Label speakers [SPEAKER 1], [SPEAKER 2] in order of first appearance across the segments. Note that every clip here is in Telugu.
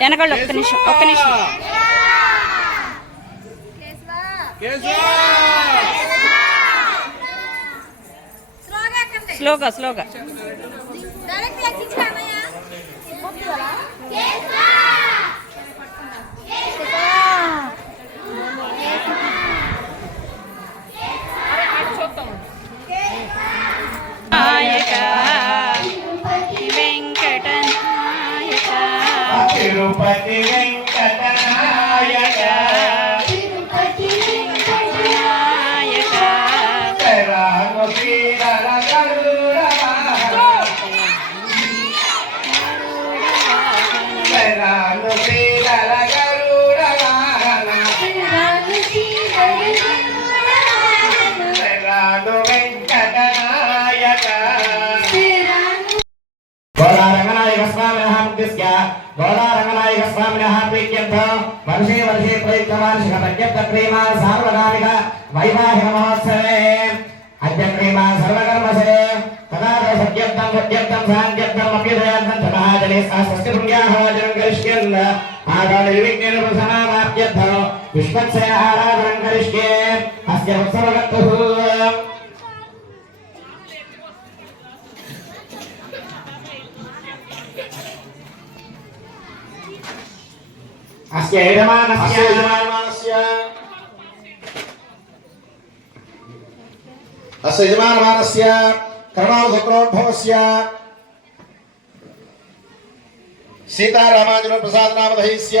[SPEAKER 1] వెనకాళ్ళు ఒక్క నిమిషం ఒక్క నిమిషం. స్లోగా స్లోగా.
[SPEAKER 2] kill, but they ain't గోదారంగనాయక గోళారంగనాయక స్వామినః వర్షే వర్షే ప్రయుక్తవార్షిక ప్రత్యర్థ ప్రేమ సార్వకాలిక వైవాహిక మహోత్సవే. అద్య ప్రేమ సర్వకర్మసే. తదా సత్యర్థం సత్యర్థం సాంత్యర్థం అభ్యుదయార్థం సమాజనే స్వస్తి పుణ్యాహవాచనం కరిష్యన్ ఆగాఢ వివిజ్ఞేన ప్రసన్నామాప్యర్థం విశ్వత్సయ ఆరాధనం కరిష్యే అస్య ఉత్సవగత్తు. అస్య యజమానస్య యజమానస్య
[SPEAKER 3] అస్య యజమానమానస్య కర్ణావధక్రోద్భవస్య సీతారామానుజ ప్రసాదనామధైస్య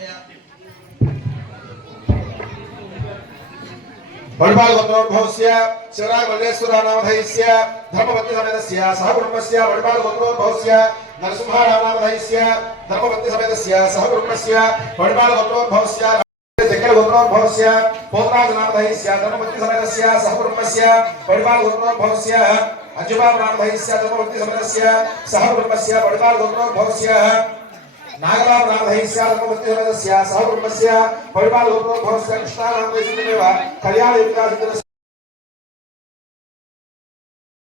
[SPEAKER 3] नरसिंह नामधेयस्य धर्मवती समेतस्य सह कुटुम्बस्य बड़बाल गोत्रोद्भवस्य जक्कल गोत्रोद्भवस्य पोतराज नामधेयस्य धर्मवती समेतस्य सह कुटुम्बस्य बड़बाल गोत्रोद्भवस्य अंजुबाब नामधेयस्य धर्मवती समेतस्य सह कुटुम्बस्य